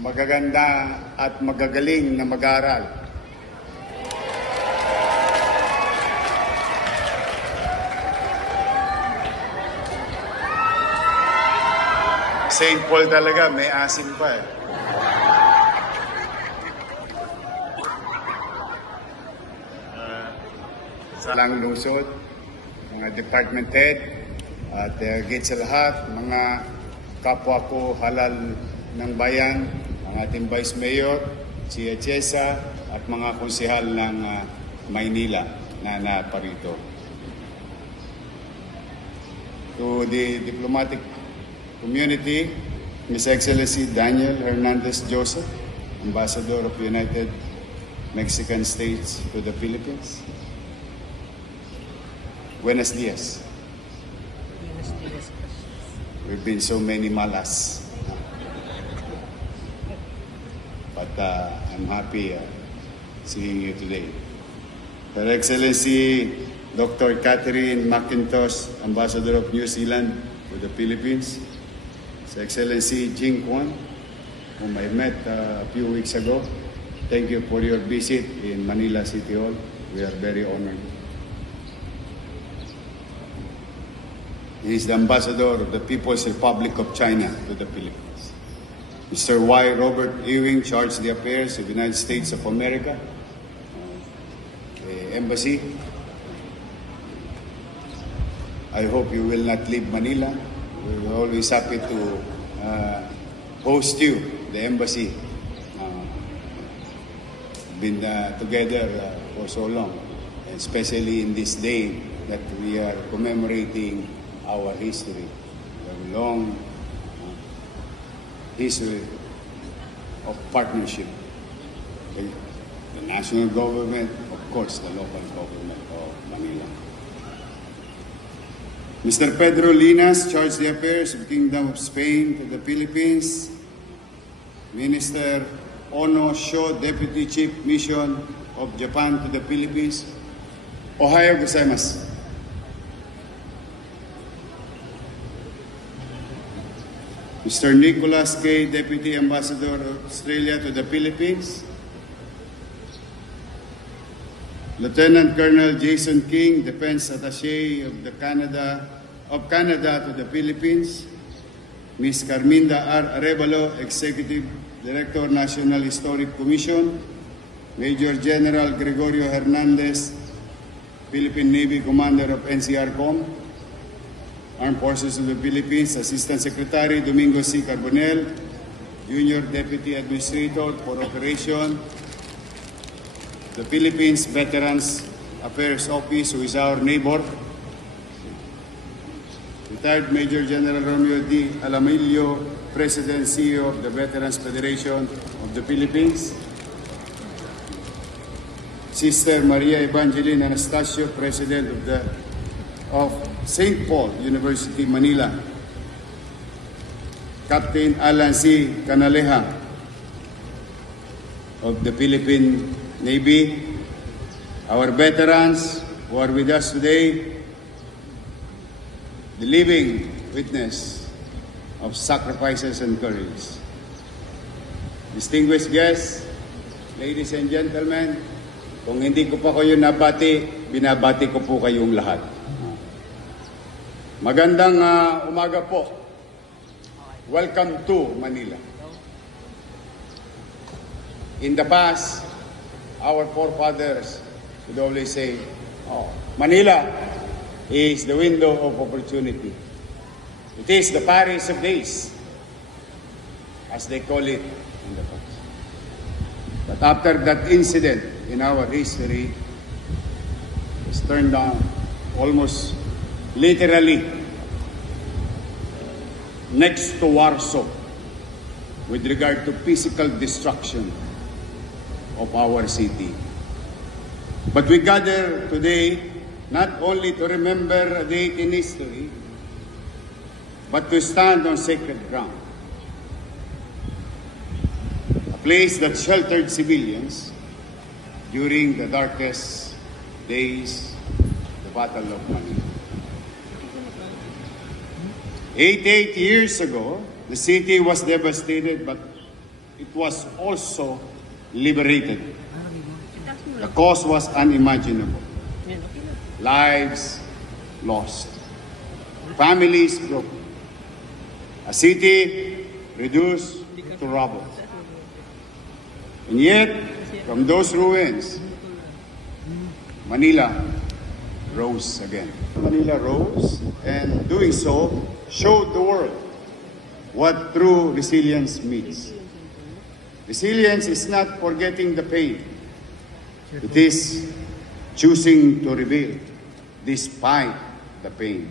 magaganda at magagaling na mag-aral. St. Paul talaga, may asin pa eh. Salang lungsod, mga department head, at higit sa lahat, mga kapwa ko halal ng bayan, ang ating Vice Mayor, si Echesa, at mga konsehal ng Maynila na naparito. To the diplomatic community, His Excellency Daniel Hernandez Joseph, Ambassador of United Mexican States to the Philippines. Buenos dias. Buenos dias. We've been so many malas. But I'm happy seeing you today. Her Excellency Dr. Catherine McIntosh, Ambassador of New Zealand to the Philippines. His Excellency Jing Kwan, whom I met a few weeks ago. Thank you for your visit in Manila City Hall. We are very honored. He is the Ambassador of the People's Republic of China to the Philippines. Mr. Y. Robert Ewing, charged the affairs of the United States of America, the embassy. I hope you will not leave Manila. We're always happy to host you, the embassy. Been together for so long, especially in this day that we are commemorating our history, a long history of partnership with the national government, of course, the local government of Manila. Mr. Pedro Linas, charged the affairs of the Kingdom of Spain to the Philippines. Minister Ono Sho, Deputy Chief Mission of Japan to the Philippines. Ohayo gozaimasu. Mr. Nicholas K., Deputy Ambassador of Australia to the Philippines. Lieutenant Colonel Jason King, Defense Attaché of Canada to the Philippines. Ms. Carminda R. Arevalo, Executive Director, National Historic Commission. Major General Gregorio Hernandez, Philippine Navy Commander of NCRCOM. Armed Forces of the Philippines, Assistant Secretary Domingo C. Carbonell, Junior Deputy Administrator for Operation, the Philippines Veterans Affairs Office, who is our neighbor, retired Major General Romeo D. Alamillo, President CEO of the Veterans Federation of the Philippines, Sister Maria Evangeline Anastasio, President of St. Paul University, Manila. Captain Alan C. Canaleja of the Philippine Navy. Our veterans who are with us today, the living witness of sacrifices and courage. Distinguished guests, ladies and gentlemen, kung hindi ko pa kayo nabati, binabati ko po kayong lahat. Magandang umaga po. Welcome to Manila. In the past, our forefathers would always say, Manila is the window of opportunity. It is the Paris of days, as they call it in the past. But after that incident in our history, it's turned down almost literally next to Warsaw with regard to physical destruction of our city. But we gather today not only to remember a date in history, but to stand on sacred ground. A place that sheltered civilians during the darkest days, the Battle of Manila. 88 years ago, the city was devastated, but it was also liberated. The cost was unimaginable. Yan, okay na. Lives lost. Families broken. A city reduced to rubble. And yet, from those ruins, Manila rose again. Manila rose, and doing so showed the world what true resilience means. Resilience is not forgetting the pain. It is choosing to rebuild despite the pain.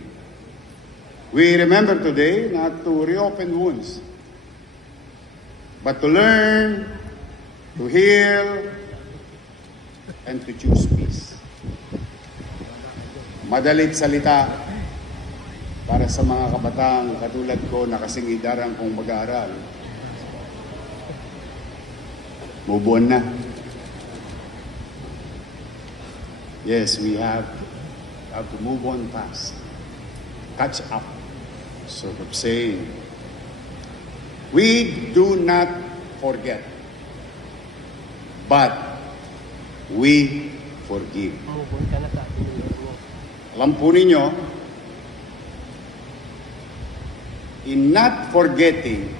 We remember today not to reopen wounds, but to learn, to heal, and to choose peace. Madalit salita para sa mga kabataan katulad ko na kasing idarang kong mag-aaral. Move on na. Yes, we have to move on fast. Catch up, sort of saying. We do not forget, but we forgive. Move ka na ka. Alam po ninyo, in not forgetting,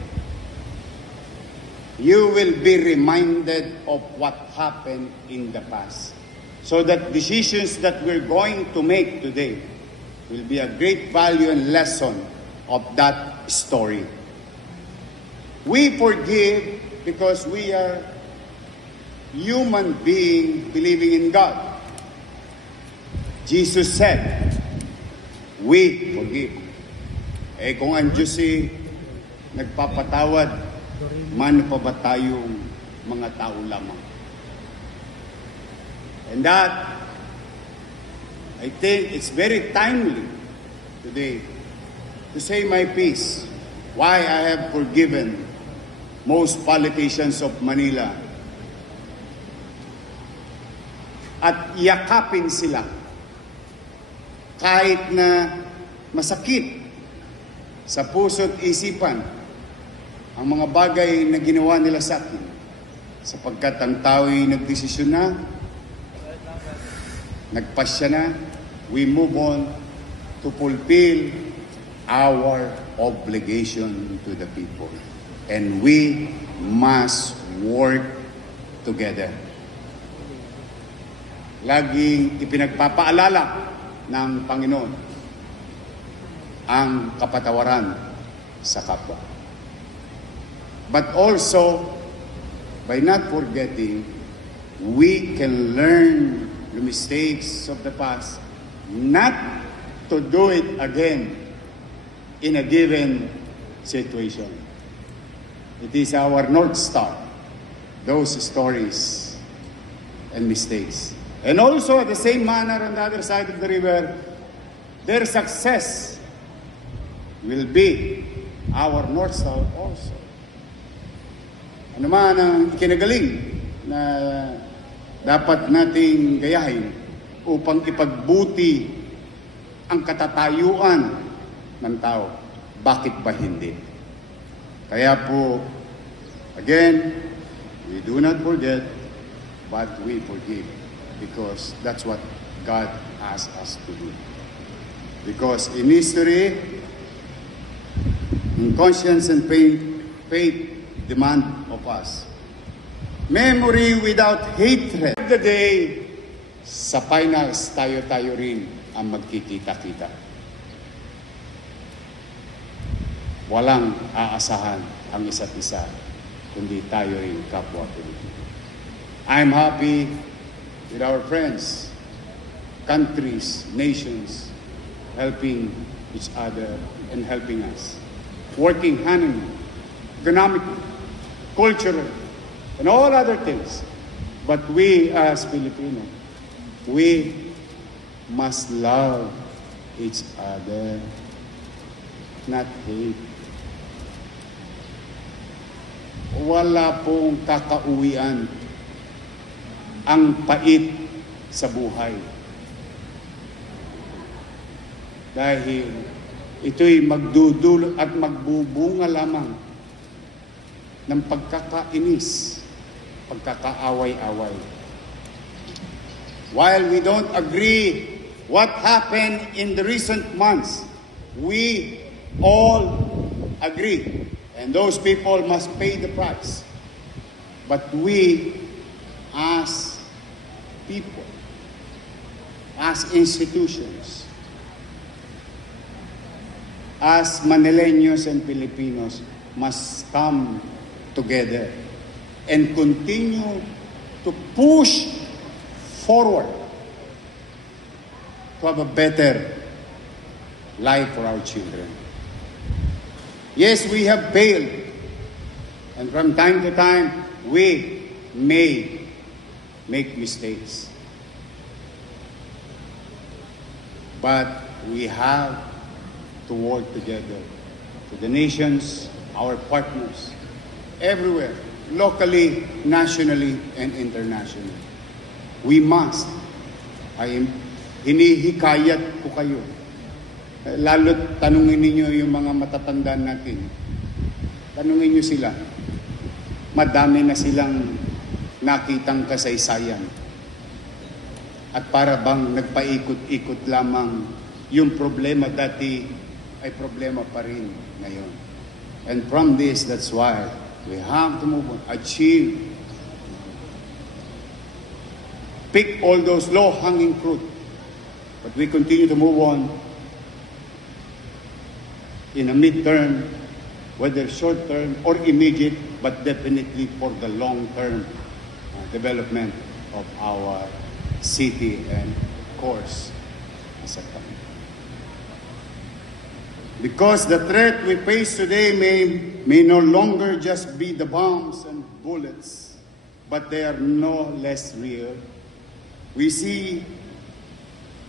you will be reminded of what happened in the past. So that decisions that we're going to make today will be a great value and lesson of that story. We forgive because we are human beings believing in God. Jesus said, we forgive. Eh kung ang Diyos nagpapatawad, man pa ba tayong mga tao lamang? And that, I think it's very timely today to say my piece, why I have forgiven most politicians of Manila. At yakapin sila kahit na masakit sa puso't isipan ang mga bagay na ginawa nila sa akin, sapagkat ang tao'y nagdesisyon na, nagpasya na, we move on to fulfill our obligation to the people. And we must work together. Laging ipinagpapaalala ng Panginoon ang kapatawaran sa kapwa. But also, by not forgetting, we can learn the mistakes of the past, not to do it again in a given situation. It is our North Star, those stories and mistakes. And also, at the same manner, on the other side of the river, their success will be our North Star also. Ano man ang kinagaling na dapat nating gayahin upang ipagbuti ang katatayuan ng tao. Bakit ba hindi? Kaya po, again, we do not forget, but we forgive. Because that's what God asks us to do. Because in history, in conscience and faith demand of us. Memory without hatred. The day, sa finals, tayo rin ang magkikita-kita. Walang aasahan ang isa't isa, kundi tayo rin kapwa Pilipino. I'm happy with our friends, countries, nations, helping each other and helping us. Working hand in hand, economically, culturally, and all other things. But we as Filipino, we must love each other, not hate. Wala pong kakauwian ang pait sa buhay. Dahil ito'y magdudulot at magbubunga lamang ng pagkakainis, pagkakaaway-away. While we don't agree what happened in the recent months, we all agree, and those people must pay the price. But we, as people, as institutions, as Manileños and Filipinos, must come together and continue to push forward to have a better life for our children. Yes, we have failed, and from time to time, we may make mistakes. But we have to work together to the nations, our partners, everywhere, locally, nationally, and internationally. We must. Hinihikayat ko kayo. Lalo't tanungin ninyo yung mga matatanda natin. Tanungin nyo sila. Madami na silang nakitang kasaysayan. At para bang nagpaikot-ikot lamang yung problema dati ay problema pa rin ngayon. And from this, that's why we have to move on, achieve, pick all those low-hanging fruit. But we continue to move on in a mid-term, whether short-term or immediate, but definitely for the long-term development of our city and course as a country. Because the threat we face today may no longer just be the bombs and bullets, but they are no less real. We see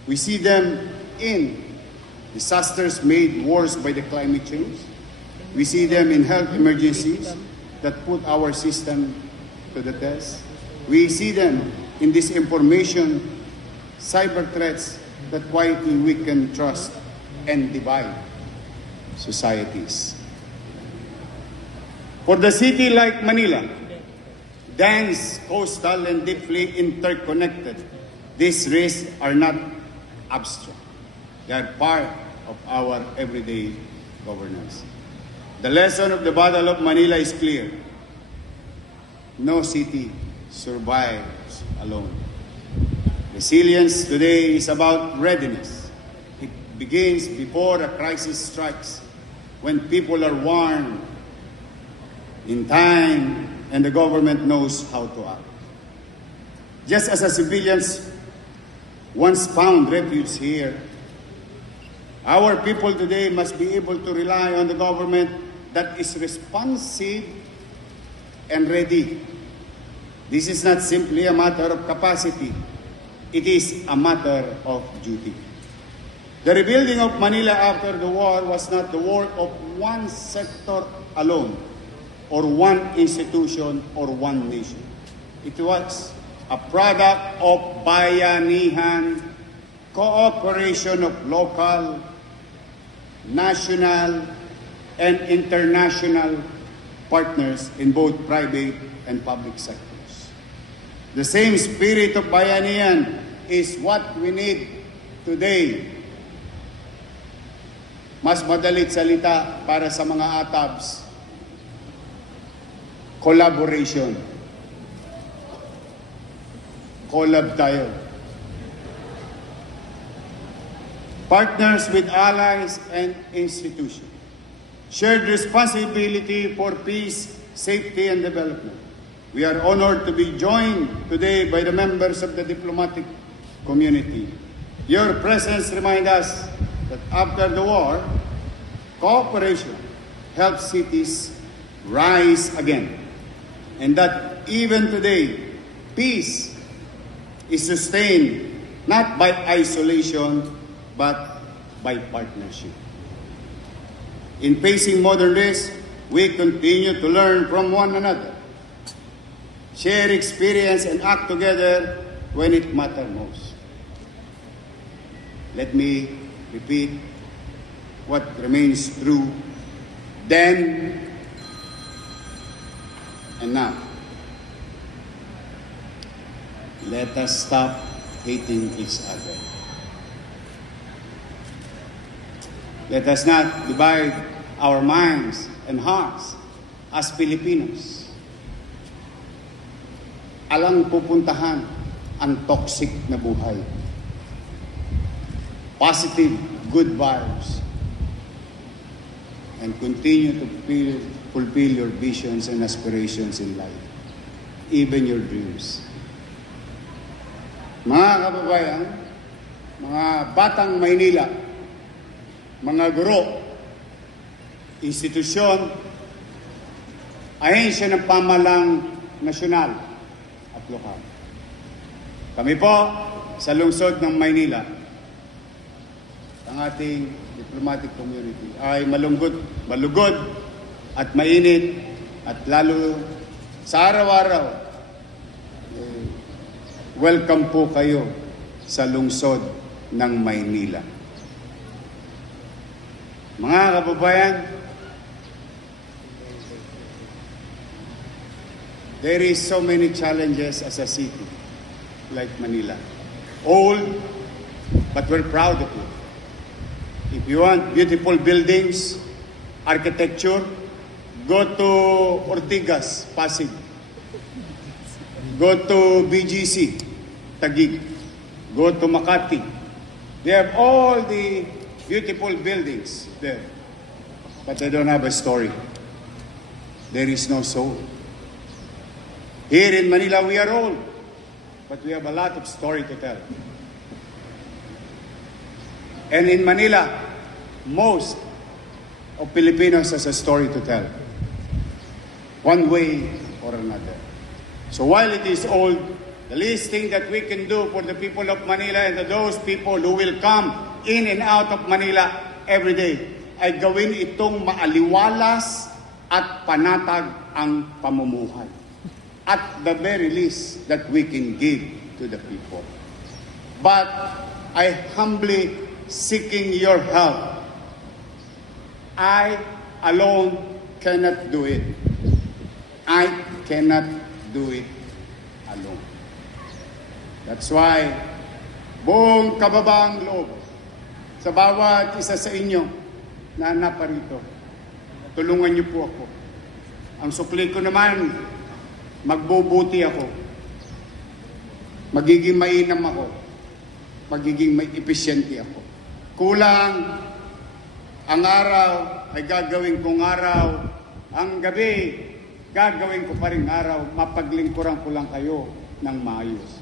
them in disasters made worse by the climate change. We see them in health emergencies that put our system to the test. We see them in disinformation, cyber threats that quietly weaken trust and divide societies. For the city like Manila, dense, coastal, and deeply interconnected, these risks are not abstract. They are part of our everyday governance. The lesson of the Battle of Manila is clear. No city survives alone. Resilience today is about readiness. It begins before a crisis strikes, when people are warned in time and the government knows how to act. Just as the civilians once found refuge here, our people today must be able to rely on the government that is responsive and ready. This is not simply a matter of capacity. It is a matter of duty. The rebuilding of Manila after the war was not the work of one sector alone, or one institution, or one nation. It was a product of bayanihan, cooperation of local, national, and international partners in both private and public sectors. The same spirit of bayanihan is what we need today. Mas madalit salita para sa mga ATABs, collaboration. Collab tayo. Partners with allies and institutions. Shared responsibility for peace, safety, and development. We are honored to be joined today by the members of the diplomatic community. Your presence reminds us that after the war, cooperation helps cities rise again. And that even today, peace is sustained not by isolation, but by partnership. In facing modern risks, we continue to learn from one another, share experience, and act together when it matters most. Let me repeat what remains true then enough. Let us stop hating each other. Let us not divide our minds and hearts as Filipinos. Alang pupuntahan ang toxic na buhay. Positive, good vibes. And continue to fulfill your visions and aspirations in life. Even your dreams. Mga kababayan, mga batang Maynila, mga guro, institusyon, ahensya ng pamahalang nasyonal at lokal. Kami po sa lungsod ng Maynila, ang ating diplomatic community ay malugod at mainit at lalo sa araw-araw, welcome po kayo sa lungsod ng Maynila. Mga kababayan, there is so many challenges as a city like Manila. Old, but we're proud of it. If you want beautiful buildings, architecture, go to Ortigas, Pasig. Go to BGC, Taguig. Go to Makati. They have all the beautiful buildings there. But they don't have a story. There is no soul. Here in Manila, we are old. But we have a lot of story to tell. And in Manila, most of Filipinos has a story to tell. One way or another. So while it is old, the least thing that we can do for the people of Manila and those people who will come in and out of Manila every day ay gawin itong maaliwalas at panatag ang pamumuhay. At the very least that we can give to the people. But I humbly seeking your help. I alone cannot do it. I cannot do it alone. That's why, buong kababaang loob sa bawat isa sa inyo na naparito, tulungan niyo po ako. Ang sukli ko naman, magbubuti ako. Magiging mainam ako. Magiging may epesyente ako. Kulang ang araw ay gagawin kong araw. Ang gabi, gagawin ko pa rin araw. Mapaglingkuran ko lang kayo ng maayos.